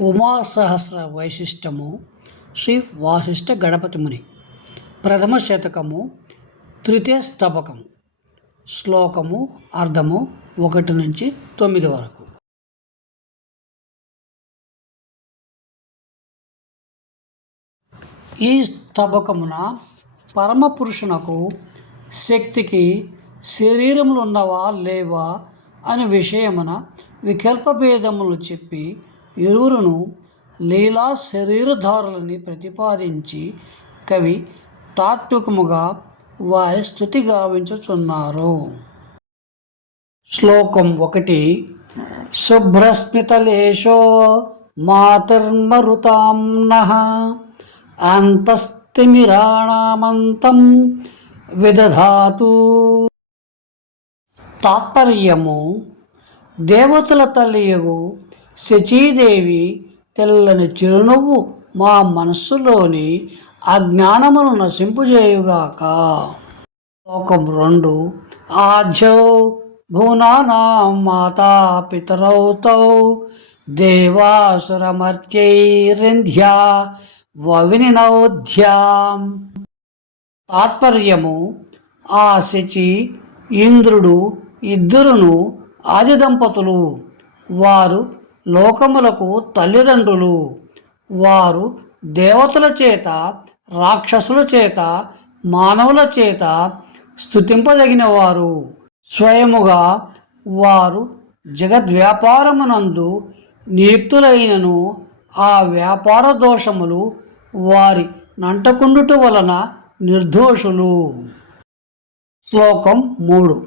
ఉమాసహస్ర వైశిష్టము శ్రీ వాసిష్ఠ గణపతి ముని ప్రథమ శతకము తృతీయ స్తబకము శ్లోకము అర్ధము ఒకటి నుంచి తొమ్మిది వరకు. ఈ స్తపకమున పరమపురుషునకు శక్తికి శరీరములు ఉన్నవా లేవా అనే విషయమున వికల్ప భేదములు చెప్పి ఇరువురును లీలా శరీరధారులని ప్రతిపాదించి కవి తాత్వికముగా వారి స్థుతి గావించుచున్నారు. శ్లోకం ఒకటి. శుభ్రస్మితలేశో మాతర్మరుతాం అంతస్తిమిరాణామంతం విదధాతు. తాత్పర్యము దేవతల తల్లియగు శచీదేవి తెల్లని చిరునవ్వు మా మనస్సులోని అజ్ఞానమును నశింపుజేయుగాక. శ్లోకం రెండు. ఆధ్యౌ భూనానాం మాతా పితరౌ తౌ దేవాసురమర్త్యైరింధ్యా వవినినౌధ్యాం. తాత్పర్యము ఆ శచి ఇంద్రుడు ఇద్దరును ఆది దంపతులు వారు లోకములకు తల్లిదండ్రులు. వారు దేవతల చేత రాక్షసుల చేత మానవుల చేత స్థుతింపదగిన వారు స్వయముగా వారు జగద్వ్యాపారమునందు నియుక్తులైనను ఆ వ్యాపార దోషములు వారి నంటకుండుట వలన నిర్దోషులు. శ్లోకం మూడు.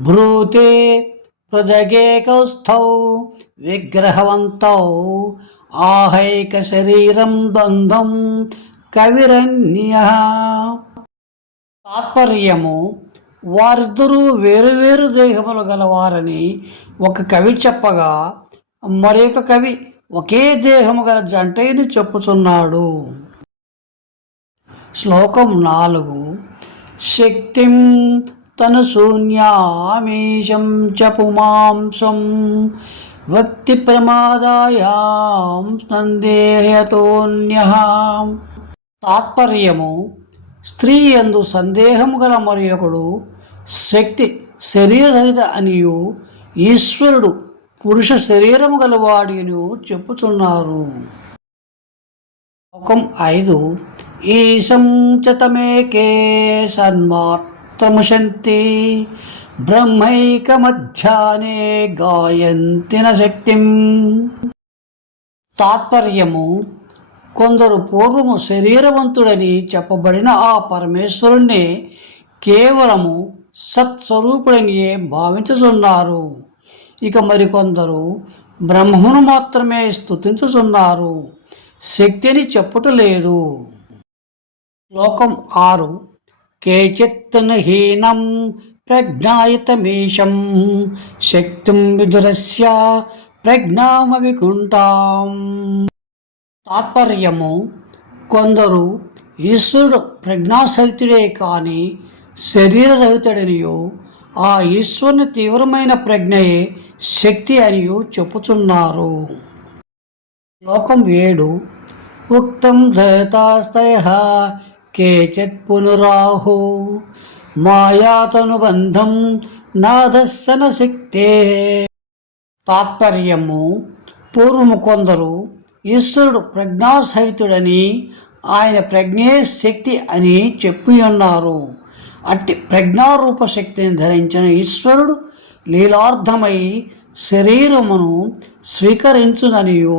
భ్రూతే పృథగేకౌస్థౌ విగ్రహవంతౌ ఆహైక శరీరం బంధం కవిరన్య తాత్పర్యము వారిద్దరూ వేరువేరు దేహములు గలవారని ఒక కవి చెప్పగా మరొక కవి ఒకే దేహము గల జంటని చెప్పుచున్నాడు. శ్లోకం నాలుగు. శక్తిం తను శూన్యామీశం చ పుమాంసం భక్తి ప్రమాదాయాం సందేహతోన్య తాత్పర్యము స్త్రీ ఎందు సందేహము గల మరియొకడు శక్తి శరీరహిత అనియు ఈశ్వరుడు పురుష శరీరము గలవాడిను చెప్పుచున్నారు. శ్లోకం ఐదు ఈశం చతమేకే సన్మాత్ బ్రహ్మైక బ్రహ్మైకమధ్యానే గాయంతి శక్తిం. తాత్పర్యము కొందరు పూర్వము శరీరవంతుడని చెప్పబడిన ఆ పరమేశ్వరుణ్ణి కేవలము సత్స్వరూపుడనియే భావించుచున్నారు. ఇక మరికొందరు బ్రహ్మను మాత్రమే స్థుతించుచున్నారు శక్తిని చెప్పుటలేదు శ్లోకం ఆరు కేచిత్తు హీనం ప్రజ్ఞాయతమీశం శక్తిం విదురస్య ప్రజ్ఞామవికుంటాం తాత్పర్యము కొందరు ఈశ్వరుడు ప్రజ్ఞాశక్తుడే కానీ శరీరరహితుడనియో ఆ ఈశ్వరుని తీవ్రమైన ప్రజ్ఞయే శక్తి అనియో చెప్పుచున్నారు. శ్లోకం ఏడు ఉక్తం ధతాస్తయ కేచిత్ పునరాహు. మాయాతనుబంధం నాదర్శన శక్తే తాత్పర్యము పూర్వము కొందరు ఈశ్వరుడు ప్రజ్ఞాసహితుడని ఆయన ప్రజ్ఞే శక్తి అని చెప్పి ఉన్నారు. అట్టి ప్రజ్ఞారూప శక్తిని ధరించిన ఈశ్వరుడు లీలార్థమై శరీరమును స్వీకరించుననియు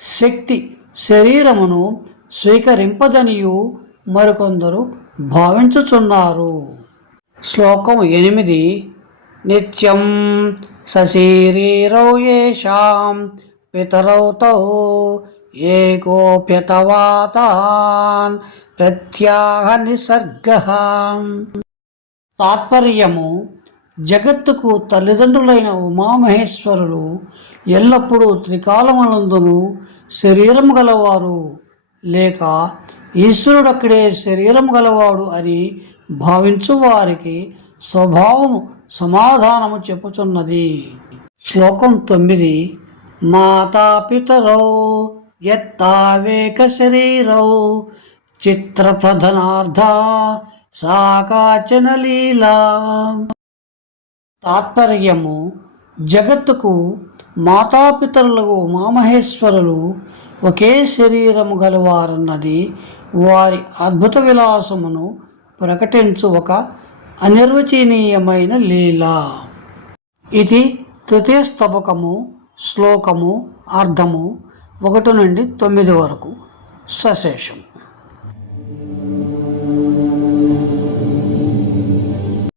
శక్తి శరీరమును స్వీకరింపదనియు మరికొందరు భావించుచున్నారు. శ్లోకం ఎనిమిది. నిత్యం సశరీరౌ యేషాం పితరౌతౌ ఏకోప్యతవాతాన్ ప్రత్యాహ నిసర్గ. తాత్పర్యము జగత్తుకు తల్లిదండ్రులైన ఉమామహేశ్వరులు ఎల్లప్పుడూ త్రికాలమునందును శరీరము గలవారు లేక ఈశ్వరుడు అక్కడే శరీరము గలవాడు అని భావించు వారికి స్వభావము సమాధానము చెప్పుచున్నది. శ్లోకం తొమ్మిది మాతాపితరౌ యత్తావేక శరీరౌ చిత్రప్రధనార్థ సాకాచన లీలా. తాత్పర్యము జగత్తుకు మాతాపితరులకు ఉమామహేశ్వరులు ఒకే శరీరము గలవారన్నది వారి అద్భుత విలాసమును ప్రకటించు ఒక అనిర్వచనీయమైన లీల. ఇది తృతీయ స్తబకము శ్లోకము అర్థము ఒకటి నుండి తొమ్మిది వరకు సశేషం.